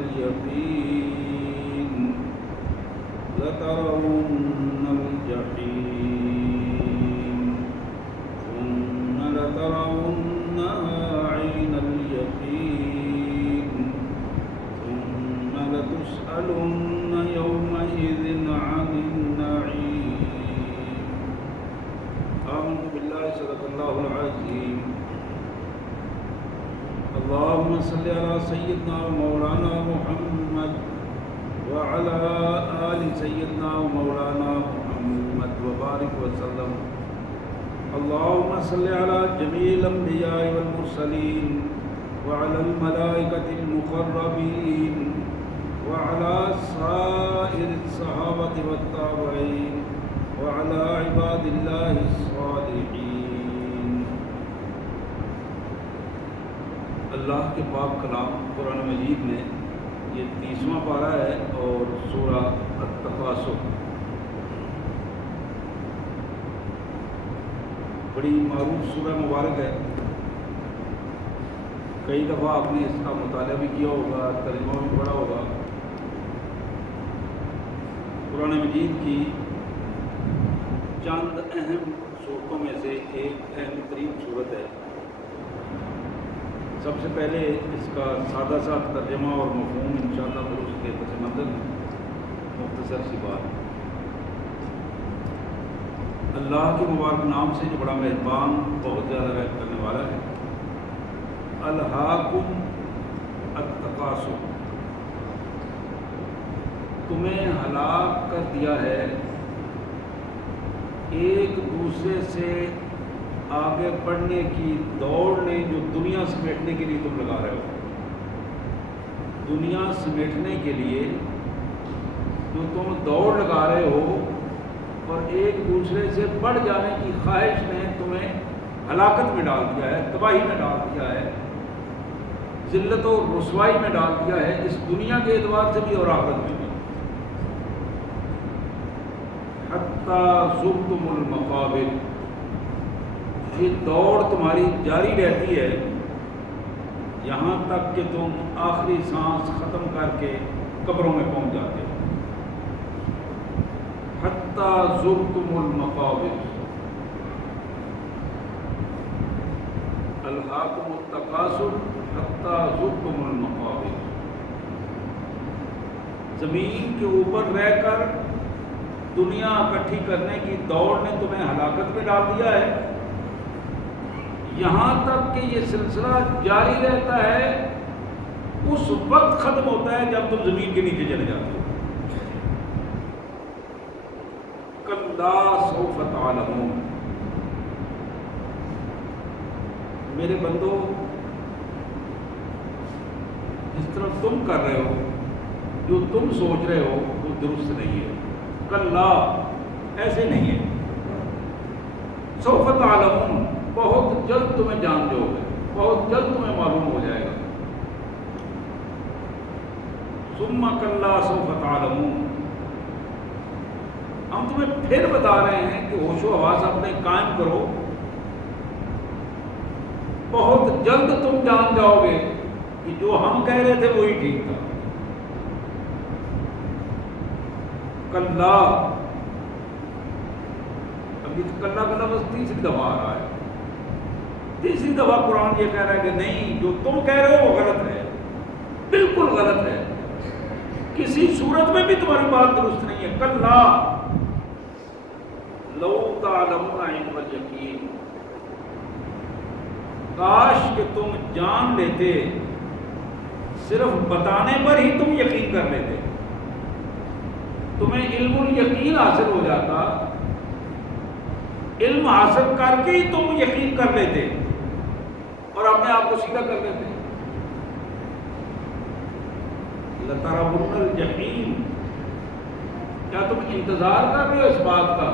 اليقين لترون الجحيم ثم لترونها عين اليقين ثم لتسألن يومئذ عن النعيم. آمنت بالله صدق الله العظيم. اللهم صل على سيدنا ومولانا محمد وعلى آل سيدنا ومولانا محمد وبارك وسلم. اللهم صل على جميع الأنبياء والمرسلين وعلى الملائكة المقربين وعلى سائر الصحابة والتابعين وعلى عباد الله الصالحين. اللہ کے پاک کلام قرآن مجید میں یہ 30واں پارہ ہے اور سورہ التکاثر بڑی معروف سورہ مبارک ہے. کئی دفعہ آپ نے اس کا مطالعہ بھی کیا ہوگا، ترجمہ بھی پڑھا ہوگا. قرآن مجید کی چند اہم صورتوں میں سے ایک اہم ترین صورت ہے. سب سے پہلے اس کا سادہ سا ترجمہ اور مفہوم انشاءاللہ پھر اس کے پس منظر مختصر سی بات. اللہ کے مبارک نام سے جو بڑا مہربان، بہت زیادہ رحم کرنے والا ہے. الہاکم التکاثر، تمہیں ہلاک کر دیا ہے ایک دوسرے سے آگے بڑھنے کی دوڑ نے جو دنیا سمیٹنے کے لیے تم لگا رہے ہو. دنیا سمیٹنے کے لیے جو تم دوڑ لگا رہے ہو اور ایک دوسرے سے بڑھ جانے کی خواہش نے تمہیں ہلاکت میں ڈال دیا ہے، تباہی میں ڈال دیا ہے، ذلت و رسوائی میں ڈال دیا ہے، اس دنیا کے اعتبار سے بھی اور آخرت میں بھی. حتی زرتم المقابر، یہ دوڑ تمہاری جاری رہتی ہے یہاں تک کہ تم آخری سانس ختم کر کے قبروں میں پہنچ جاتے ہو. حتی زرتم المقابر. الہاکم التکاثر حتی زرتم المقابر. زمین کے اوپر رہ کر دنیا اکٹھی کرنے کی دوڑ نے تمہیں ہلاکت میں ڈال دیا ہے، یہاں تک کہ یہ سلسلہ جاری رہتا ہے. اس وقت ختم ہوتا ہے جب تم زمین کے نیچے چلے جاتے ہو. کلا سوف تعلمون. میرے بندو، جس طرف تم کر رہے ہو، جو تم سوچ رہے ہو وہ درست نہیں ہے. کلا، ایسے نہیں ہے. سوف تعلمون، بہت جلد تمہیں جان جاؤ گے، بہت جلد تمہیں معلوم ہو جائے گا. ثم کلا سوف تعلمون. ہم تمہیں پھر بتا رہے ہیں کہ ہوش و حواس اپنے قائم کرو، بہت جلد تم جان جاؤ گے کہ جو ہم کہہ رہے تھے وہی ٹھیک تھا. کلا، ابھی کلا کا لفظ تیسری دفعہ آ رہا ہے. تیسری دفعہ قرآن یہ کہہ رہا ہے کہ نہیں، جو تم کہہ رہے ہو وہ غلط ہے، بالکل غلط ہے، کسی صورت میں بھی تمہاری بات درست نہیں ہے. کلا لو تعلمون علم الیقین، کاش کہ تم جان لیتے، صرف بتانے پر ہی تم یقین کر لیتے، تمہیں علم الیقین حاصل ہو جاتا، علم حاصل کر کے ہی تم یقین کر لیتے اور اپنے آپ کو سیدھا کر لیتے. لترون الجحیم، کیا تم انتظار کر رہے ہو اس بات کا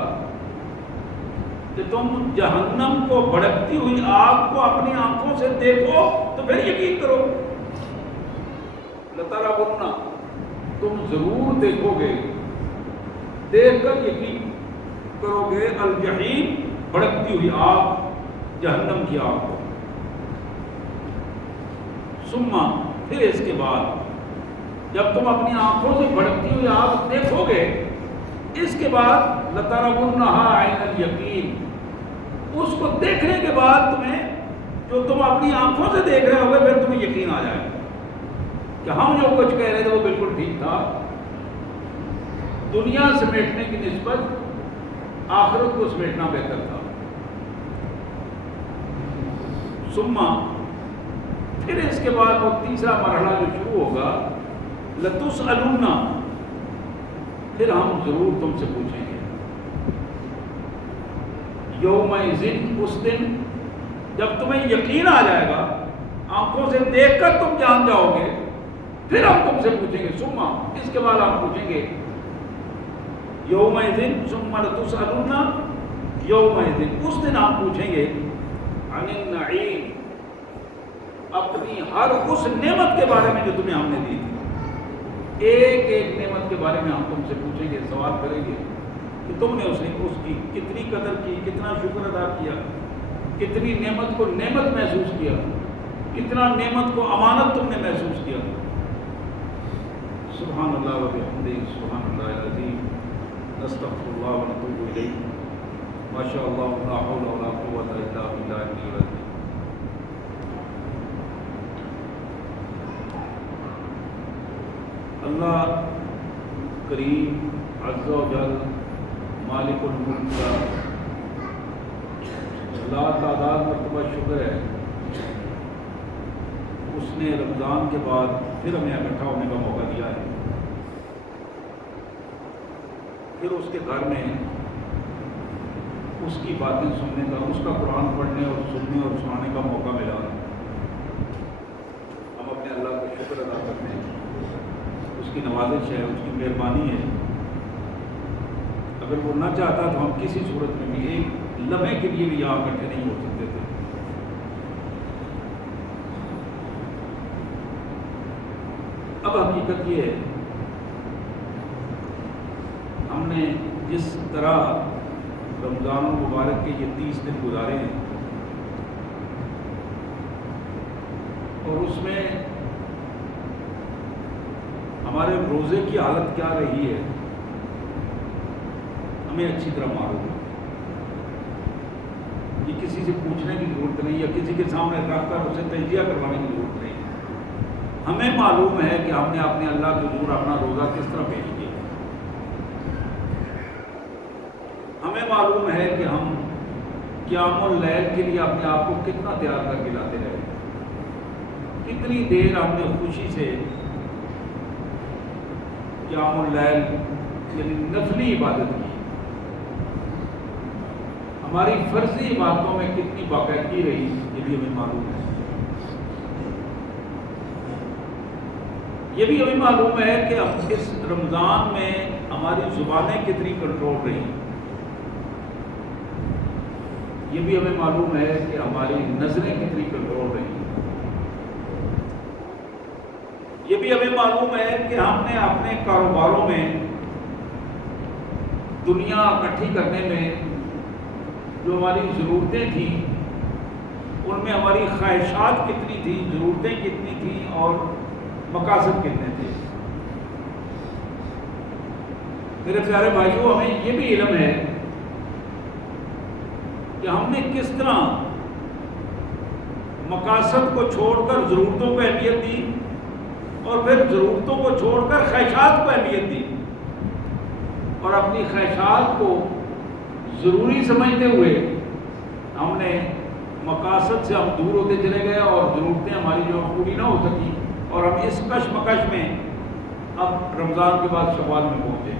کہ تم جہنم کو بھڑکتی ہوئی آگ کو اپنی آنکھوں سے دیکھو تو پھر یقین کرو. لترون، تم ضرور دیکھو گے، دیکھ کر یقین کرو گے الجحیم، بھڑکتی ہوئی آگ، جہنم کی آگ کو. ثم، پھر اس کے بعد جب تم اپنی آنکھوں سے بھڑکتی ہوئی آگ دیکھو گے، اس کے بعد لَتَرَوُنَّهَا عَيْنَ الْيَقِينِ، اس کو دیکھنے کے بعد تمہیں جو تم اپنی آنکھوں سے دیکھ رہے ہوگے پھر تمہیں یقین آ جائے گا کہ ہم جو کچھ کہہ رہے تھے وہ بالکل ٹھیک تھا۔ دنیا سمیٹنے کی نسبت آخرت کو سمیٹنا بہتر تھا۔ ثم پھر اس کے بعد وہ تیسرا مرحلہ جو شروع ہوگا، لَتُسْأَلُنَّ، پھر ہم ضرور تم سے پوچھیں گے۔ یومئذ، اس دن جب تمہیں یقین آ جائے گا، آنکھوں سے دیکھ کر تم جان جاؤ گے، پھر ہم تم سے پوچھیں گے۔ ثم، اس کے بعد ہم پوچھیں گے یومئذ ثم لتسألن یومئذ، اس دن ہم پوچھیں گے عن النعیم، اپنی ہر اس نعمت کے بارے میں جو تمہیں ہم نے دی تھی۔ ایک ایک نعمت کے بارے میں ہم تم سے پوچھیں گے، سوال کریں گے کہ تم نے اس کی کتنی قدر کی، کتنا شکر ادا کیا، کتنی نعمت کو نعمت محسوس کیا، کتنا نعمت کو امانت تم نے محسوس کیا۔ سبحان اللہ و بحمدہ، سبحان اللہ العظیم، نستغفر اللہ و نتوب الیہ، ما شاء اللہ لا حول ولا قوۃ الا باللہ العلی العظیم۔ اللہ کریم عز و جل مالک الملک کا لا تعداد مرتبہ شکر ہے، اس نے رمضان کے بعد پھر ہمیں اکٹھا ہونے کا موقع دیا ہے، پھر اس کے گھر میں اس کی باتیں سننے کا، اس کا قرآن پڑھنے اور سننے اور سنانے کا موقع ملا۔ ہم اپنے اللہ کا شکر ادا کرتے ہیں، اس کی نوازش ہے، اس کی مہربانی ہے۔ اگر وہ نہ چاہتا تو ہم کسی صورت میں بھی ایک لمحے کے لیے بھی یہاں اکٹھے نہیں ہو سکتے تھے۔ اب حقیقت یہ ہے، ہم نے جس طرح رمضان المبارک کے یہ 30 دن گزارے ہیں، اور اس میں ہمارے روزے کی حالت کیا رہی ہے ہمیں اچھی طرح معلوم ہے۔ یہ کسی سے پوچھنے کی ضرورت نہیں، یا کسی کے سامنے رکھ کر اسے تجزیہ کروانے کی ضرورت نہیں۔ ہمیں معلوم ہے کہ ہم نے اپنے اللہ کے حضور اپنا روزہ کس طرح پیش کیا۔ ہمیں معلوم ہے کہ ہم قیام اللیل کے لیے اپنے آپ کو کتنا تیار کر کے لاتے رہے، کتنی دیر ہم نے خوشی سے قیام اللیل یعنی نفلی عبادت کی، ہماری فرضی عبادتوں میں کتنی باقاعدگی رہی، یہ بھی ہمیں معلوم ہے۔ یہ بھی ہمیں معلوم ہے کہ اس رمضان میں ہماری زبانیں کتنی کنٹرول رہی، یہ بھی ہمیں معلوم ہے کہ ہماری نظریں کتنی کنٹرول رہی، یہ بھی ہمیں معلوم ہے کہ ہم نے اپنے کاروباروں میں دنیا اکٹھی کرنے میں جو ہماری ضرورتیں تھیں ان میں ہماری خواہشات کتنی تھیں، ضرورتیں کتنی تھیں اور مقاصد کتنے تھے۔ میرے پیارے بھائیوں، ہمیں یہ بھی علم ہے کہ ہم نے کس طرح مقاصد کو چھوڑ کر ضرورتوں کو اہمیت دی، اور پھر ضرورتوں کو چھوڑ کر خواہشات کو اہمیت دی، اور اپنی خواہشات کو ضروری سمجھتے ہوئے ہم نے مقاصد سے ہم دور ہوتے چلے گئے، اور ضرورتیں ہماری جو پوری نہ ہو سکی، اور ہم اس کشمکش میں اب رمضان کے بعد شوال میں پہنچے۔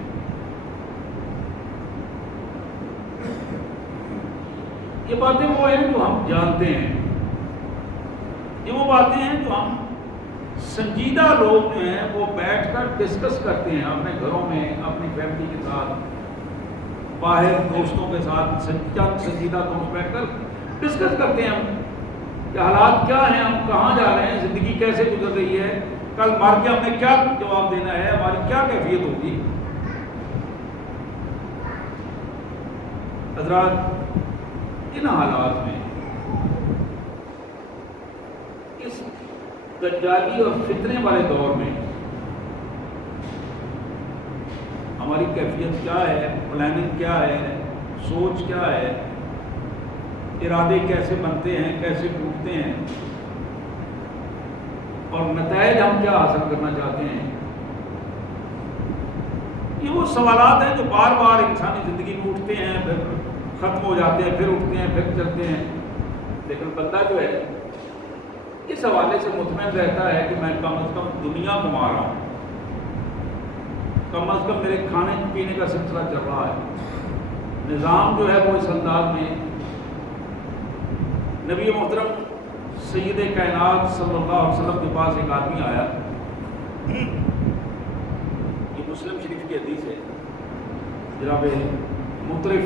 یہ باتیں وہ ہیں جو ہم جانتے ہیں، یہ وہ باتیں ہیں جو ہم سنجیدہ لوگ جو ہیں وہ بیٹھ کر ڈسکس کرتے ہیں اپنے گھروں میں، اپنی فیملی کے ساتھ، باہر دوستوں کے ساتھ، چند سنجیدہ دوست بیٹھ کر ڈسکس کرتے ہیں ہم کہ حالات کیا ہیں، ہم کہاں جا رہے ہیں، زندگی کیسے گزر رہی ہے، کل مر کے ہم نے کیا جواب دینا ہے، ہماری کیا کیفیت ہوگی۔ حضرات، ان حالات میں، اس دجالی اور فتنے والے دور میں ہماری کیفیت کیا ہے، پلاننگ کیا ہے، سوچ کیا ہے، ارادے کیسے بنتے ہیں، کیسے ٹوٹتے ہیں، اور نتائج ہم کیا حاصل کرنا چاہتے ہیں. یہ وہ سوالات ہیں جو بار بار انسانی زندگی میں اٹھتے ہیں، پھر ختم ہو جاتے ہیں، پھر اٹھتے ہیں، پھر چلتے ہیں. لیکن بندہ جو ہے اس حوالے سے مطمئن رہتا ہے کہ میں کم از کم دنیا کما رہا ہوں، کم از کم میرے کھانے پینے کا سلسلہ چل رہا ہے. نظام جو ہے وہ اس انداز میں. نبی محترم سید کائنات صلی اللہ علیہ وسلم کے پاس ایک آدمی آیا. یہ مسلم شریف کی حدیث ہے. جناب مطرف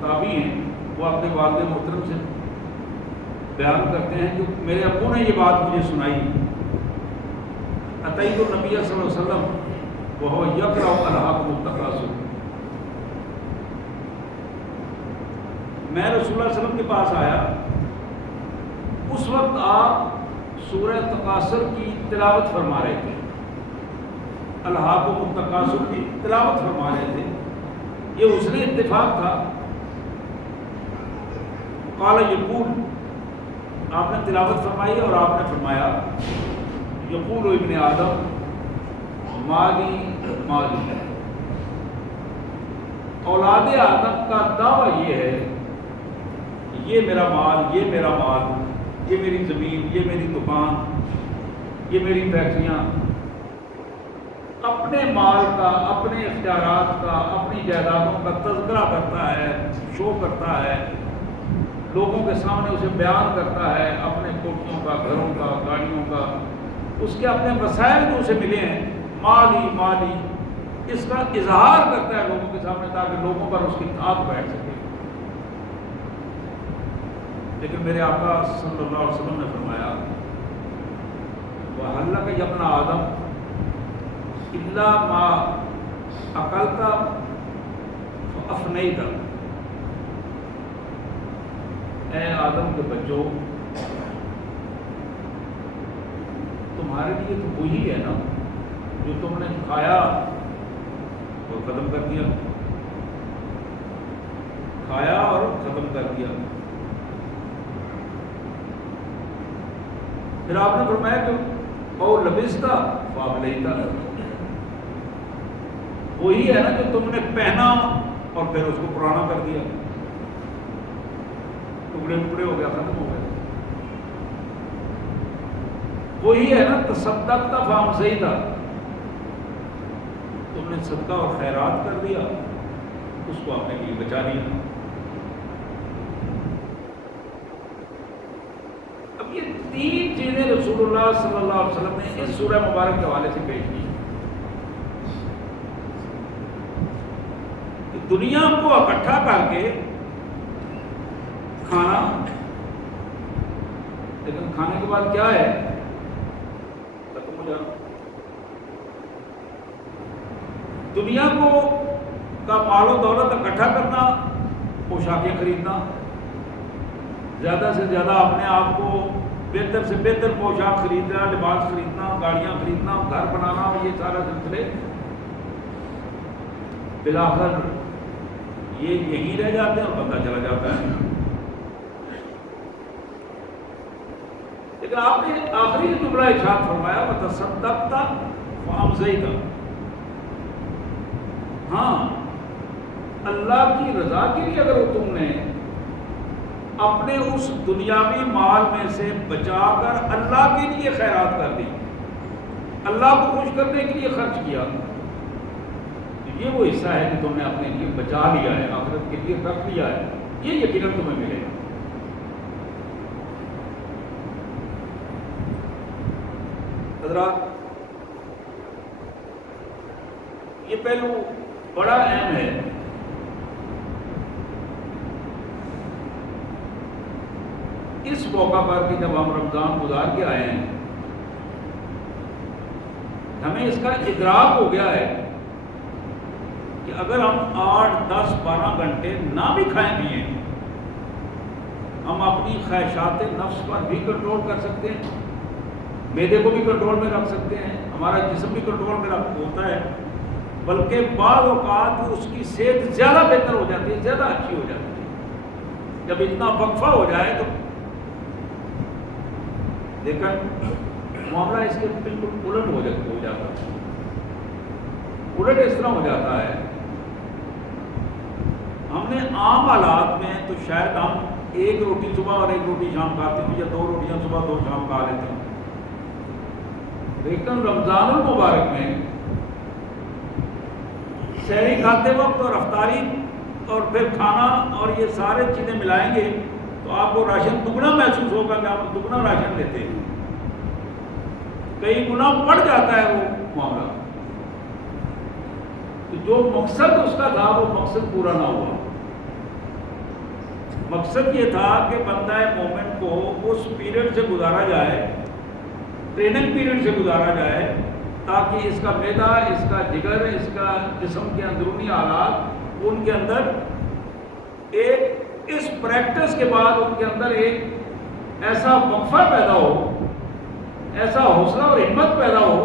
تابعی ہیں، وہ اپنے والد محترم سے بیان کرتے ہیں کہ میرے ابو نے یہ بات مجھے سنائی. اتیت النبی صلی اللہ علیہ وسلم وہو یقرأ الہاکم التکاثر. میں رسول اللہ علیہ وسلم کے پاس آیا، اس وقت آپ سورہ تکاثر کی تلاوت فرما رہے تھے، الہاکم التکاثر کی تلاوت فرما رہے تھے. یہ حسن اتفاق تھا. قال یقول، آپ نے تلاوت فرمائی اور آپ نے فرمایا یقول ابن آدم مالی مالی. اولاد آدم کا دعویٰ یہ ہے کہ یہ میرا مال، یہ میرا مال، یہ میری زمین، یہ میری دکان، یہ میری فیکٹریاں. اپنے مال کا، اپنے اختیارات کا، اپنی جائیدادوں کا تذکرہ کرتا ہے، شو کرتا ہے، لوگوں کے سامنے اسے بیان کرتا ہے، اپنے کوٹھیوں کا، گھروں کا، گاڑیوں کا، اس کے اپنے وسائل جو اسے ملے ہیں، مالی مالی، اس کا اظہار کرتا ہے لوگوں کے سامنے تاکہ لوگوں پر اس کی دھاک بیٹھ سکے. لیکن میرے آقا صلی اللہ علیہ وسلم نے فرمایا وَهَلْ لَكَ يَا ابْنَ آدَمَ إِلَّا مَا أَكَلْتَ فَأَفْنَيْتَ. اے آدم کے بچوں، تمہارے لیے تو وہی ہے نا جو تم نے کھایا اور ختم کر دیا، کھایا اور ختم کر دیا. پھر آپ نے فرمایا کہ اور لبستہ فابلیتا، وہی ہے نا جو تم نے پہنا اور پھر اس کو پرانا کر دیا، ٹکڑے ٹکڑے ہو گیا، ختم ہو گیا. وہی ہے نا تصدقت فامسیت، تم نے صدقہ اور خیرات کر دیا، اس کو اپنے لیے بچا لیا. اب یہ تین چیزیں رسول اللہ صلی اللہ علیہ وسلم نے اس سورہ مبارک کے حوالے سے پیش کی کہ دنیا کو اکٹھا کر کے کھانا، لیکن کھانے کے بعد کیا ہے؟ ختم ہو جانا. دنیا کو کا مال و دولت اکٹھا کرنا، پوشاکیں خریدنا، زیادہ سے زیادہ اپنے آپ کو بہتر سے بہتر پوشاک خریدنا، لباس خریدنا، گاڑیاں خریدنا، گھر بنانا، یہ سارا سلسلے بالآخر یہ یہی رہ جاتے ہیں اور بندہ چلا جاتا ہے. لیکن آپ نے آخری جملہ ارشاد فرمایا وتصدقت فامسیت. ہاں، اللہ کی رضا کے لیے اگر تم نے اپنے اس دنیاوی مال میں سے بچا کر اللہ کے لیے خیرات کر دی، اللہ کو خوش کرنے کے لیے خرچ کیا، تو یہ وہ حصہ ہے کہ تم نے اپنے لیے بچا لیا ہے، آخرت کے لیے رکھ لیا ہے. یہ یقیناً تمہیں ملے گا. حضرات، یہ پہلو بڑا اہم ہے. اس موقع پر کہ جب ہم رمضان گزار کے آئے ہیں، ہمیں اس کا ادراک ہو گیا ہے کہ اگر ہم 8, 10, 12 گھنٹے نہ بھی کھائیں پیئیں، ہم اپنی خواہشات نفس پر بھی کنٹرول کر سکتے ہیں، معدے کو بھی کنٹرول میں رکھ سکتے ہیں، ہمارا جسم بھی کنٹرول میں ہوتا ہے. بلکہ بعض اوقات اس کی صحت زیادہ بہتر ہو جاتی ہے، زیادہ اچھی ہو جاتی ہے جب اتنا وقفہ ہو جائے تو۔ لیکن معاملہ اس کے بالکل الٹ ہو جاتا ہے۔ الٹ اس طرح ہو جاتا ہے، ہم نے عام حالات میں تو شاید ہم ایک روٹی صبح اور ایک روٹی شام کھاتے ہوں، یا 2 روٹیاں صبح 2 شام کھا لیتے ہوں، لیکن رمضان المبارک میں سحری کھاتے وقت اور افطاری اور پھر کھانا اور یہ سارے چیزیں ملائیں گے تو آپ کو راشن دگنا محسوس ہوگا کہ آپ دگنا راشن لیتے ہیں، کئی گنا بڑھ جاتا ہے وہ معاملہ۔ تو جو مقصد اس کا تھا وہ مقصد پورا نہ ہوا۔ مقصد یہ تھا کہ بندہ مومن کو اس پیریڈ سے گزارا جائے، ٹریننگ پیریڈ سے گزارا جائے، تاکہ اس کا معدہ، اس کا جگر، اس کا جسم کے اندرونی حالات، ان کے اندر ایک اس پریکٹس کے بعد ان کے اندر ایک ایسا وقفہ پیدا ہو، ایسا حوصلہ اور ہمت پیدا ہو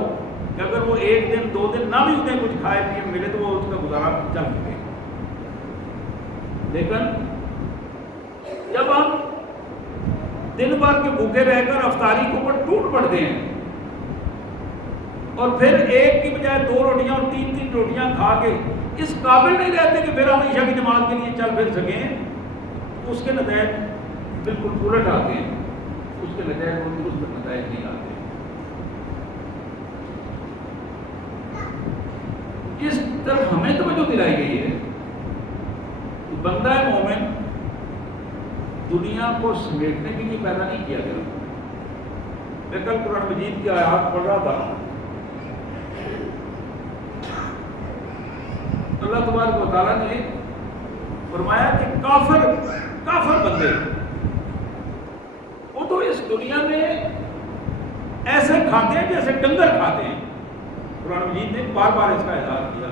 کہ اگر وہ 1 دن 2 دن نہ بھی انہیں کچھ کھائے پیے ملے تو وہ اس کا گزارا چل سکے۔ لیکن جب ہم دن بھر کے بھوکے رہ کر افطاری کے اوپر ٹوٹ پڑتے ہیں اور پھر ایک کی بجائے 2 روٹیاں اور 3 روٹیاں کھا کے اس قابل نہیں رہتے کہ پھر ہمیشہ کی جماعت کے لیے چل پھر سکیں، اس کے نتائج بالکل الٹ آتے ہیں، اس کے نتائج درست نتائج نہیں آتے۔ جس طرف ہمیں توجہ دلائی گئی ہے، بندہ مومن دنیا کو سمیٹنے کے لیے پیدا نہیں کیا گیا۔ میں کل قرآن مجید کی آیات پڑھ رہا تھا، اللہ تبارک و تعالیٰ نے فرمایا کہ کافر بندے وہ تو اس دنیا میں ایسے کھاتے ہیں جیسے ڈنگر کھاتے ہیں۔ قرآن مجید نے بار بار اس کا اظہار کیا،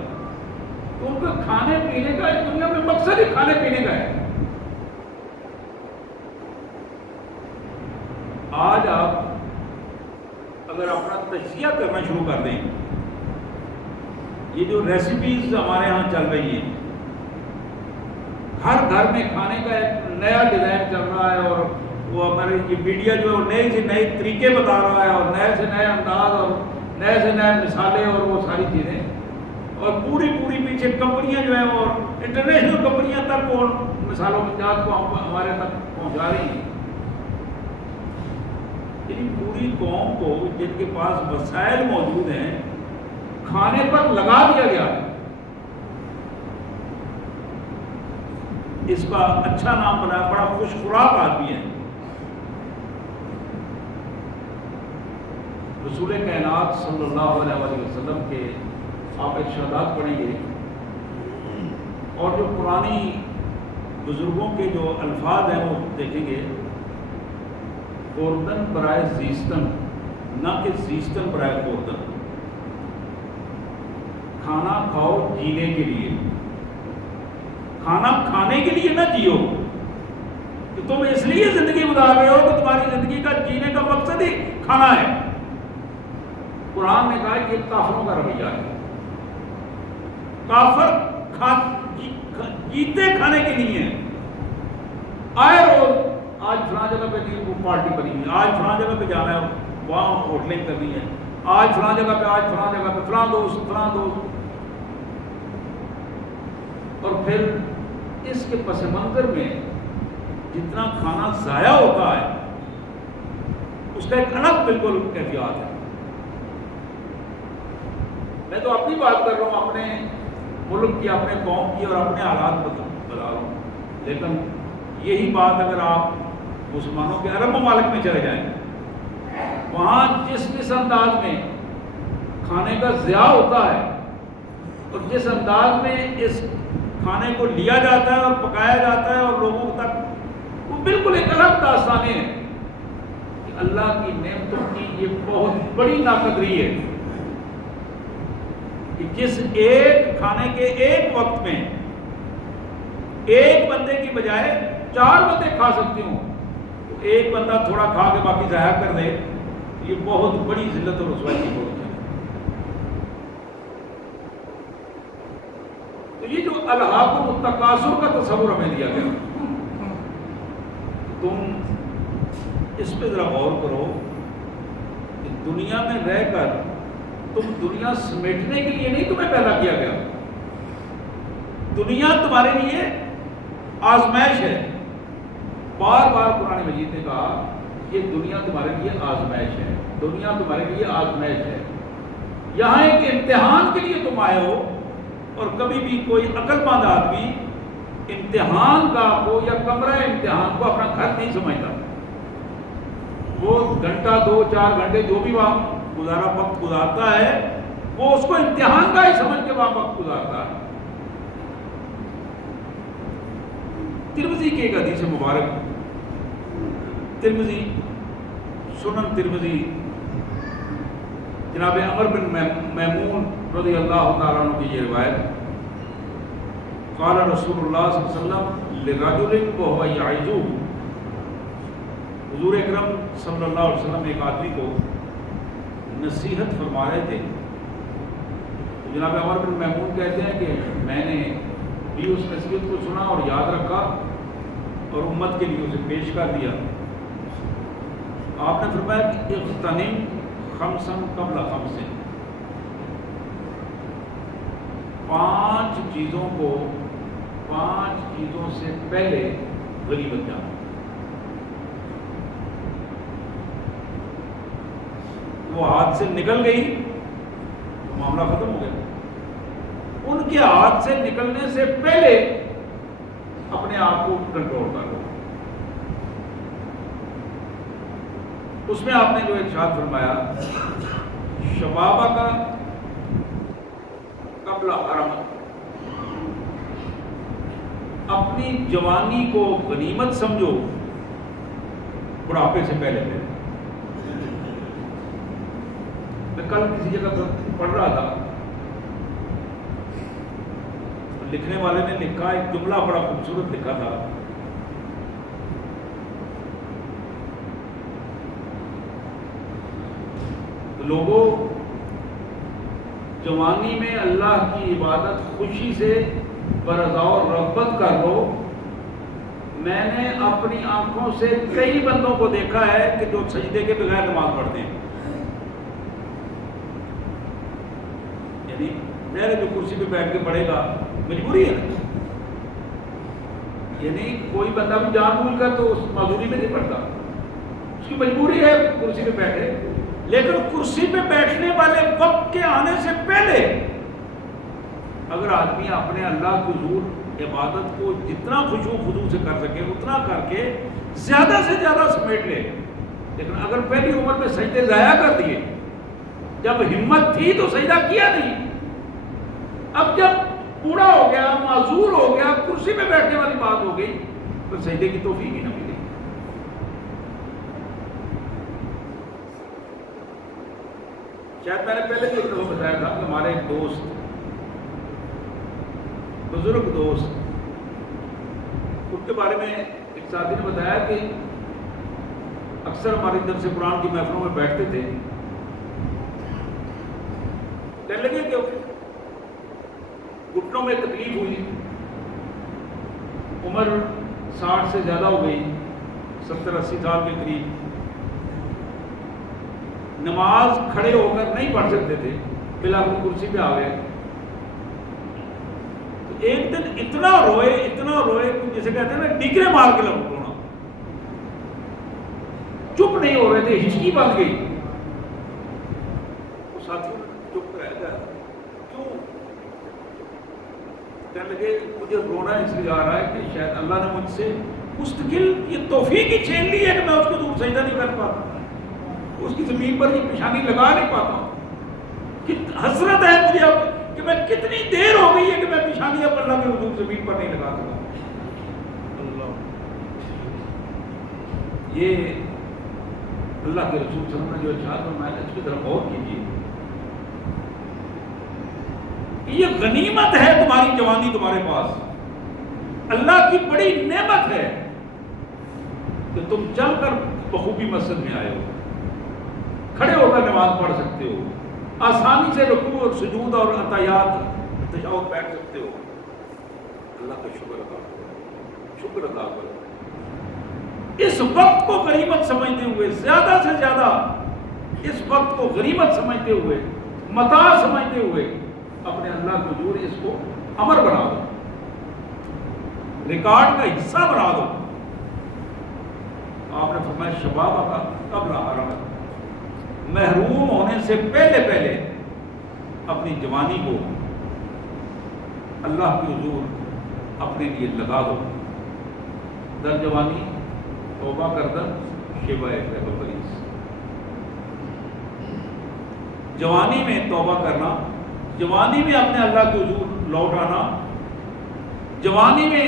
تو ان کا کھانے پینے کا اس دنیا میں مقصد ہی کھانے پینے کا ہے۔ آج آپ اگر اپنا تجزیہ کرنا شروع کر دیں، یہ جو ریسیپیز ہمارے ہاں چل رہی ہیں، ہر گھر میں کھانے کا ایک نیا ڈیزائن چل رہا ہے، اور وہ ہمارے یہ میڈیا جو ہے نئے سے نئے طریقے بتا رہا ہے، اور نئے سے نئے انداز اور نئے سے نئے مثالیں اور وہ ساری چیزیں، اور پوری پیچھے کمپنیاں جو ہیں وہ انٹرنیشنل کمپنیاں تک وہ مثالوں کے جات کو ہمارے تک پہنچا رہی ہیں۔ یعنی پوری قوم کو جن کے پاس وسائل موجود ہیں کھانے پر لگا دیا گیا ہے۔ اس کا اچھا نام بنا، بڑا خوش خوراک آدمی ہے۔ رسول کائنات صلی اللہ علیہ وسلم کے آپ ارشادات پڑھیں گے، اور جو پرانی بزرگوں کے جو الفاظ ہیں وہ دیکھیں گے، خوردن برائے زیستن، نہ کہ زیستن برائے خوردن۔ کھانا کھاؤ جینے کے لیے، کھانا کھانے کے لیے نہ جیو کہ تم اس لیے زندگی گزار رہے ہو کہ تمہاری زندگی کا جینے کا مقصد ہی کھانا ہے۔ قرآن نے کہا کہ یہ کافروں کا رویہ ہے۔ کافر جیتے کھانے کے لیے ہیں، آئے روز آج فلاں جگہ پہ پارٹی بنی ہوئی، آج فلاں جگہ پہ جانا ہے، وہاں ہوٹلنگ کرنی ہے، آج فلاں جگہ پہ، آج فلاں جگہ پہ، فلاں دوست۔ اور پھر اس کے پس منظر میں جتنا کھانا ضائع ہوتا ہے اس کا ایک الگ بالکل کیفیات ہے۔ میں تو اپنی بات کر رہا ہوں، اپنے ملک کی، اپنے قوم کی اور اپنے حالات بتا رہا ہوں، لیکن یہی بات اگر آپ مسلمانوں کے عرب ممالک میں چلے جائیں، وہاں جس انداز میں کھانے کا ضیاع ہوتا ہے اور جس انداز میں اس کھانے کو لیا جاتا ہے اور پکایا جاتا ہے اور لوگوں تک، وہ بالکل ایک الگ داستانیں ہیں کہ اللہ کی نعمتوں کی یہ بہت بڑی ناقدری ہے کہ جس ایک کھانے کے ایک وقت میں ایک بندے کی بجائے 4 بندے کھا سکتے ہوں، تو ایک بندہ تھوڑا کھا کے باقی ضائع کر دے، یہ بہت بڑی ذلت اور رسوائی کی بات ہے۔ الہاکم التکاثر کا تصور ہمیں دیا گیا. تم اس پہ ذرا غور کرو کہ دنیا میں رہ کر تم دنیا سمیٹنے کے لیے نہیں تمہیں پیدا کیا گیا. دنیا تمہارے لیے آزمائش ہے. بار بار قرآن مجید نے کہا یہ دنیا تمہارے لیے آزمائش ہے, دنیا تمہارے لیے آزمائش ہے. یہاں ایک امتحان کے لیے تم آئے ہو, اور کبھی بھی کوئی عقل مند آدمی امتحان گاہ کو یا کمرہ امتحان کو اپنا گھر نہیں سمجھتا. وہ گھنٹہ 2-4 گھنٹے جو بھی وہاں وقت گزارتا ہے وہ اس کو امتحان کا ہی سمجھ کے وہاں وقت گزارتا ہے. ترمذی کی ایک حدیث مبارک, ترمذی سنن ترمذی, جناب عمر بن میمون رضی اللہ تعالیٰ عنہ کی یہ روایت, قال رسول اللہ صلی اللہ علیہ وسلم لرجل وهو يعظه, حضور اکرم صلی اللہ علیہ وسلم ایک آدمی کو نصیحت فرما رہے تھے. جناب عمر بن میمون کہتے ہیں کہ میں نے بھی اس نصیحت کو سنا اور یاد رکھا اور امت کے لیے اسے پیش کر دیا. آپ نے فرمایا کہ اغتنم خمسن قبل خمسن, 5 چیزوں کو 5 چیزوں سے پہلے غنیمت جانا. وہ ہاتھ سے نکل گئی تو معاملہ ختم ہو گیا. ان کے ہاتھ سے نکلنے سے پہلے اپنے آپ کو کنٹرول کر لو. اس میں آپ نے جو ارشاد فرمایا شبابہ کا قبل حرم, اپنی جوانی کو غنیمت سمجھو بڑھاپے سے پہلے. میں کل کسی جگہ پر پڑھ رہا تھا, لکھنے والے نے لکھا ایک جملہ بڑا خوبصورت لکھا تھا, لوگوں جوانی میں اللہ کی عبادت خوشی سے برضا اور رغبت کر لو. میں نے اپنی آنکھوں سے کئی بندوں کو دیکھا ہے کہ جو سجدے کے بغیر نماز پڑھتے ہیں. یعنی میرے جو کرسی پہ بیٹھ کے پڑھے گا مجبوری ہے نا, یعنی کوئی بندہ بھی جان بوجھ کر تو اس معذوری میں نہیں پڑتا, اس کی مجبوری ہے کرسی پہ بیٹھے. لیکن کرسی پہ بیٹھنے والے وقت کے آنے سے پہلے اگر آدمی اپنے اللہ کے حضور عبادت کو جتنا خشوع و خضوع سے کر سکے اتنا کر کے زیادہ سے زیادہ سمیٹ لے. لیکن اگر پہلی عمر میں سجدے ضائع کر دیے, جب ہمت تھی تو سجدہ کیا نہیں, اب جب بوڑھا ہو گیا, معذور ہو گیا, کرسی پہ بیٹھنے والی بات ہو گئی, تو سجدے کی توفیق ہی نہ ملی. شاید میں نے پہلے بھی ایک دفعہ بتایا تھا کہ ہمارے ایک دوست, بزرگ دوست, ان کے بارے میں ایک ساتھی نے بتایا کہ اکثر ہماری درس قرآن کی محفلوں میں بیٹھتے تھے. کہنے لگے کہ گھٹنوں میں تکلیف ہوئی, عمر 60 سے زیادہ ہو گئی, 70-80 سال کے قریب, نماز کھڑے ہو کر نہیں پڑھ سکتے تھے, بلا اپنی کرسی پہ آ گئے. تو ایک دن اتنا روئے جسے کہتے ہیں نا ڈیگرے مار کے رونا, چپ نہیں ہو رہے تھے, ہچکی بن گئی. وہ ساتھیوں چپ رہ گیا, کیوں؟ کہنے لگے مجھے رونا اس لیے آ رہا ہے کہ شاید اللہ نے مجھ سے مستقل یہ توفیق ہی چھین لی ہے کہ میں اس کو دور سجدہ نہیں کر پاتا, اس کی زمین پر یہ پیشانی لگا نہیں پاتا ہوں. حسرت ہے مجھے اب کہ میں کتنی دیر ہو گئی ہے کہ میں پیشانی اب اللہ کے حضور زمین پر نہیں لگا سکا. یہ اللہ کے رسول صلی اللہ علیہ وسلم نے جو ارشاد فرمایا ہے اس کی طرف غور کیجیے. یہ غنیمت ہے تمہاری جوانی تمہارے پاس, اللہ کی بڑی نعمت ہے کہ تم چل کر بخوبی مسجد میں آئے ہو, کھڑے ہو کر نماز پڑھ سکتے ہو, آسانی سے رکوع اور سجود اور عطیات تشہد بیٹھ سکتے ہو. اللہ کا شکر ادا کرو، شکر ادا کرو۔ اس وقت کو غنیمت سمجھتے ہوئے، زیادہ سے زیادہ اس وقت کو غنیمت سمجھتے ہوئے، متاع سمجھتے ہوئے اپنے اللہ کو حضور اس کو امر بنا دو، ریکارڈ کا حصہ بنا دو۔ آپ نے فرمایا شباب کا قبل حرم، محروم ہونے سے پہلے پہلے اپنی جوانی کو اللہ کے حضور اپنے لیے لگا دو۔ در جوانی توبہ کردن شیوہ پریس، جوانی میں توبہ کرنا، جوانی میں اپنے اللہ کے حضور لوٹ آنا، جوانی میں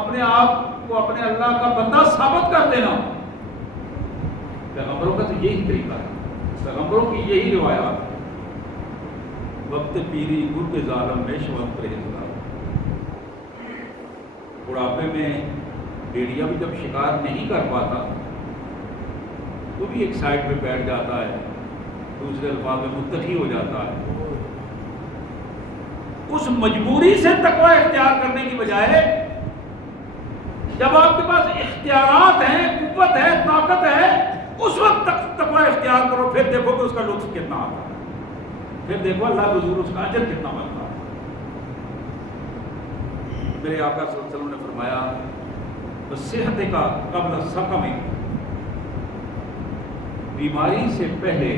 اپنے آپ کو اپنے اللہ کا بندہ ثابت کر دینا۔ پیغمبروں کا تو یہی طریقہ ہے، پیغمبروں کی یہی روایات۔ وقت پیری گرگ ظالم میں شوق پرہیزگار، بڑھاپے میں بھیڑیا بھی جب شکار نہیں کر پاتا تو بھی ایک سائڈ پہ بیٹھ جاتا ہے، دوسرے الفاظ میں متقی ہو جاتا ہے۔ اس مجبوری سے تقوی اختیار کرنے کی بجائے جب آپ کے پاس اختیارات ہیں، قوت ہے، طاقت ہے، اس وقت تک تقوی اختیار کرو، پھر دیکھو کہ اس کا لطف کتنا آتا ہے، پھر دیکھو اللہ کے حضور اس کا اجر کتنا بنتا ہے۔ میرے آقا صلی اللہ علیہ وسلم نے فرمایا صحت کا قبل سقم، بیماری سے پہلے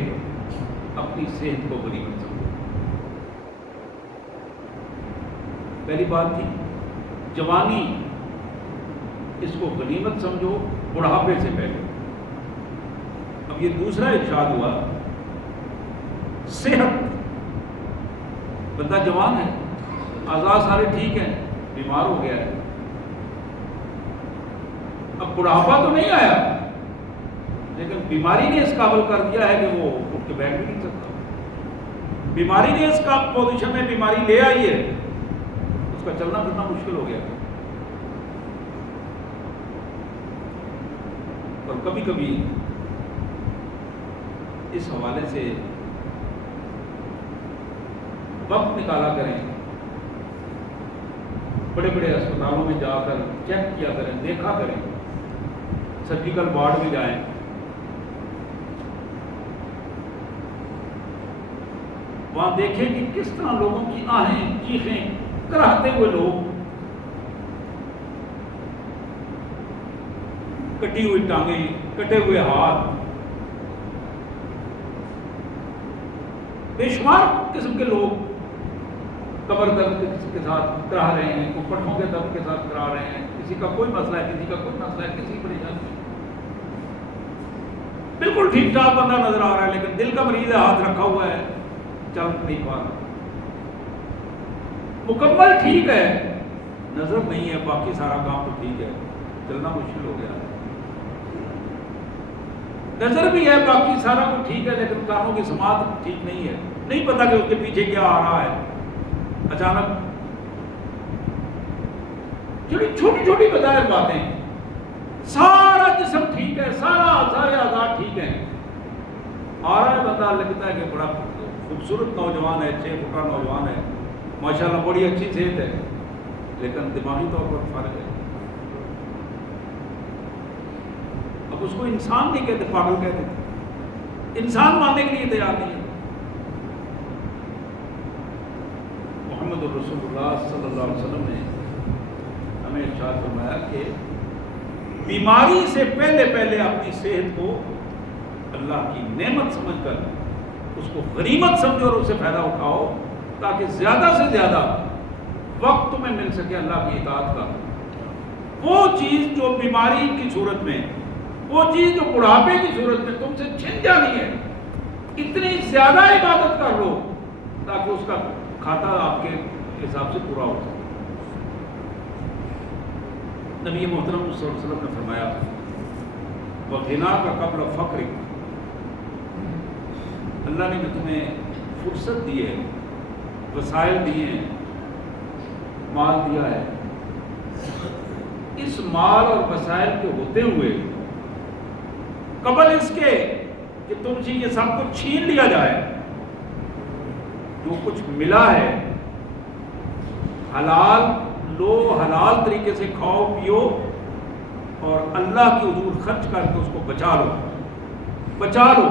اپنی صحت کو غنیمت سمجھو۔ پہلی بات تھی جوانی، اس کو غنیمت سمجھو بڑھاپے سے پہلے۔ اب یہ دوسرا ارشاد ہوا صحت، بندہ جوان ہے، اعضاء سارے ٹھیک ہیں، بیمار ہو گیا ہے، اب بڑھاپا تو نہیں آیا لیکن بیماری نے اس قابل کر دیا ہے کہ وہ اٹھ کے بیٹھ بھی نہیں سکتا، بیماری نے اس کا پوزیشن میں بیماری لے آئی ہے، اس کا چلنا پھرنا مشکل ہو گیا۔ اور کبھی کبھی اس حوالے سے وقت نکالا کریں، بڑے بڑے اسپتالوں میں جا کر چیک کیا کریں، دیکھا کریں، سرجیکل وارڈ میں جائیں، وہاں دیکھیں کہ کس طرح لوگوں کی آہیں چیخیں کراہتے ہوئے لوگ، کٹی ہوئی ٹانگیں، کٹے ہوئے ہاتھ، بے شمار قسم کے لوگ کمر درد کے ساتھ کرا رہے ہیں، کوئی پٹھوں کے درد کے ساتھ کرا رہے ہیں، کسی کا کوئی مسئلہ ہے، کسی کا کوئی مسئلہ ہے، کسی کی پریشانی ہے، بالکل ٹھیک ٹھاک بندہ نظر آ رہا ہے لیکن دل کا مریض ہے، ہاتھ رکھا ہوا ہے، چل نہیں پا رہا، مکمل ٹھیک ہے، نظر نہیں ہے، باقی سارا کام تو ٹھیک ہے، چلنا مشکل ہو گیا ہے، نظر بھی ہے، باقی سارا کچھ ٹھیک ہے لیکن کانوں کی سماعت ٹھیک نہیں ہے، نہیں پتا کہ اس کے پیچھے کیا آ رہا ہے، اچانک چھوٹی چھوٹی بظاہر باتیں، سارا جسم ٹھیک ہے، سارے اعضاء ٹھیک ہیں، آ رہا ہے بندہ، لگتا ہے کہ بڑا خوبصورت نوجوان ہے، 6 فٹا نوجوان ہے، ماشاءاللہ بڑی اچھی صحت ہے، لیکن دماغی طور پر فارغ ہے۔ اب اس کو انسان نہیں کہتے، پاگل کہتے ہیں، انسان ماننے کے لیے تیار نہیں ہے۔ محمد رسول اللہ صلی اللہ علیہ وسلم نے ہمیں ارشاد فرمایا کہ بیماری سے پہلے پہلے اپنی صحت کو اللہ کی نعمت سمجھ کر اس کو غنیمت سمجھو اور اس سے فائدہ اٹھاؤ، تاکہ زیادہ سے زیادہ وقت تمہیں مل سکے اللہ کی اطاعت کا۔ وہ چیز جو بیماری کی صورت میں، وہ چیز جو بڑھاپے کی صورت میں تم سے چھن جانی ہے، اتنی زیادہ عبادت کر لو تاکہ اس کا کھاتا آپ کے حساب سے پورا ہو سکے۔ نبی محترم صلی اللہ علیہ وسلم نے فرمایا وَغِنَا کا قبل فقر، اللہ نے جو تمہیں فرصت دی ہے، وسائل دیے ہیں، مال دیا ہے، اس مال اور وسائل کے ہوتے ہوئے قبل اس کے کہ تم سے یہ سب کچھ چھین لیا جائے، جو کچھ ملا ہے حلال لو حلال طریقے سے کھاؤ پیو اور اللہ کی حضور خرچ کر کے اس کو بچا لو.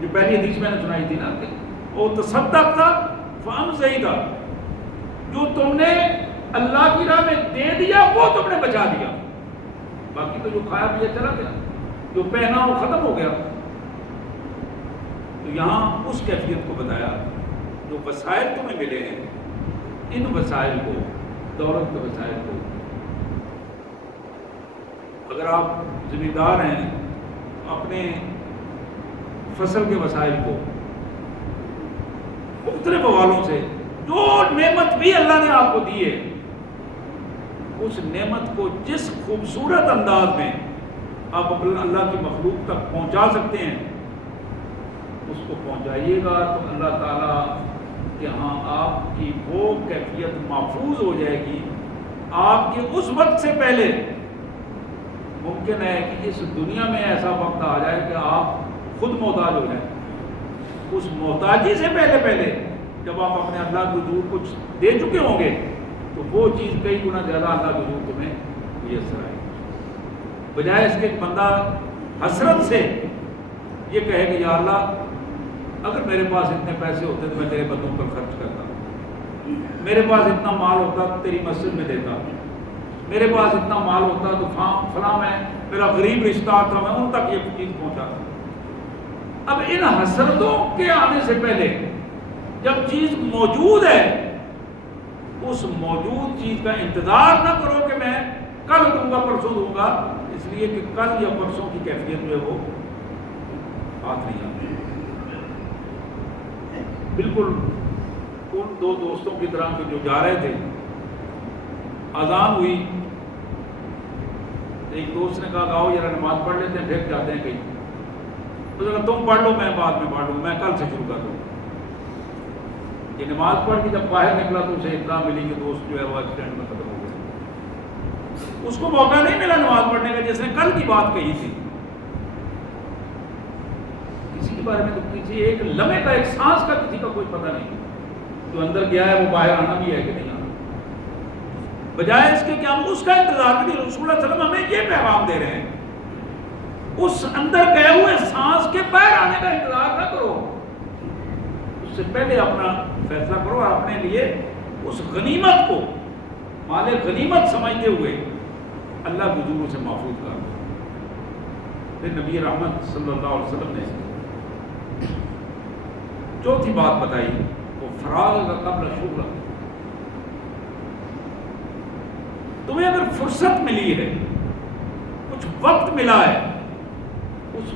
جو پہلی حدیث میں نے سنائی تھی نا کہ وہ تصدق تھا فامسیت تھا، جو تم نے اللہ کی راہ میں دے دیا وہ تم نے بچا دیا، باقی تو جو کھایا پیا چلا گیا، جو پہنا وہ ختم ہو گیا. تو یہاں اس کیفیت کو بتایا جو وسائل تمہیں ملے ہیں، ان وسائل کو، دولت کے وسائل کو، اگر آپ ذمہ دار ہیں اپنے فصل کے وسائل کو مختلف حوالوں سے، جو نعمت بھی اللہ نے آپ کو دی ہے، اس نعمت کو جس خوبصورت انداز میں آپ اللہ کی مخلوق تک پہنچا سکتے ہیں اس کو پہنچائیے گا، تو اللہ تعالیٰ کہ ہاں آپ کی وہ کیفیت محفوظ ہو جائے گی. آپ کے اس وقت سے پہلے ممکن ہے کہ اس دنیا میں ایسا وقت آ جائے کہ آپ خود محتاج ہو جائیں. اس محتاجی سے پہلے جب آپ اپنے اللہ کے حضور کچھ دے چکے ہوں گے تو وہ چیز کئی گنا زیادہ اللہ کے حضور تمہیں میسر آئے گی، بجائے اس کے بندہ حسرت سے یہ کہے کہ یا اللہ اگر میرے پاس اتنے پیسے ہوتے تو میں تیرے بندوں پر خرچ کرتا، میرے پاس اتنا مال ہوتا تو تیری مسجد میں دیتا، میرے پاس اتنا مال ہوتا تو فلاں میں میرا غریب رشتہ تھا میں ان تک یہ چیز پہنچاتا. اب ان حسرتوں کے آنے سے پہلے جب چیز موجود ہے اس موجود چیز کا انتظار نہ کرو کہ میں کل دوں گا پرسوں دوں گا، اس لیے کہ کل یا پرسوں کی کیفیت جو ہے وہ ہاتھ نہیں آتی. بالکل ان دو دوستوں کی طرح کے جو جا رہے تھے، اذان ہوئی، ایک دوست نے کہا آؤ ذرا نماز پڑھ لیتے ہیں پھر جاتے ہیں کہیں. تو کہا تم پڑھ لو میں بعد میں پڑھ لوں، میں کل سے شروع کر دوں. یہ نماز پڑھ کے جب باہر نکلا تو اسے اطلاع ملی کہ دوست جو ہے وہ ایکسیڈنٹ میں ختم ہو گیا. اس کو موقع نہیں ملا نماز پڑھنے کا جس نے کل کی بات کہی تھی. کسی کے بارے میں تو کسی ایک لمحے کا، ایک سانس کا کسی کا کوئی پتہ نہیں، جو اندر گیا ہے وہ باہر آنا بھی ہے کہ نہیں آنا. بجائے اس کے کہ ہم اس کا انتظار بھی نہیں، رسول اللہ صلی اللہ علیہ وسلم ہمیں یہ پیغام دے رہے ہیں اس اندر گئے ہوئے سانس کے باہر آنے کا انتظار نہ کرو، اس سے پہلے اپنا فیصلہ کرو اور اپنے لیے اس غنیمت کو مال غنیمت سمجھتے ہوئے اللہ کے حضور سے محفوظ کر دو. پھر نبی رحمت صلی اللہ علیہ وسلم نے چوتھی بات بتائی، وہ فراغ کا قبل شغل. تمہیں اگر فرصت ملی ہے، کچھ وقت ملا ہے، اس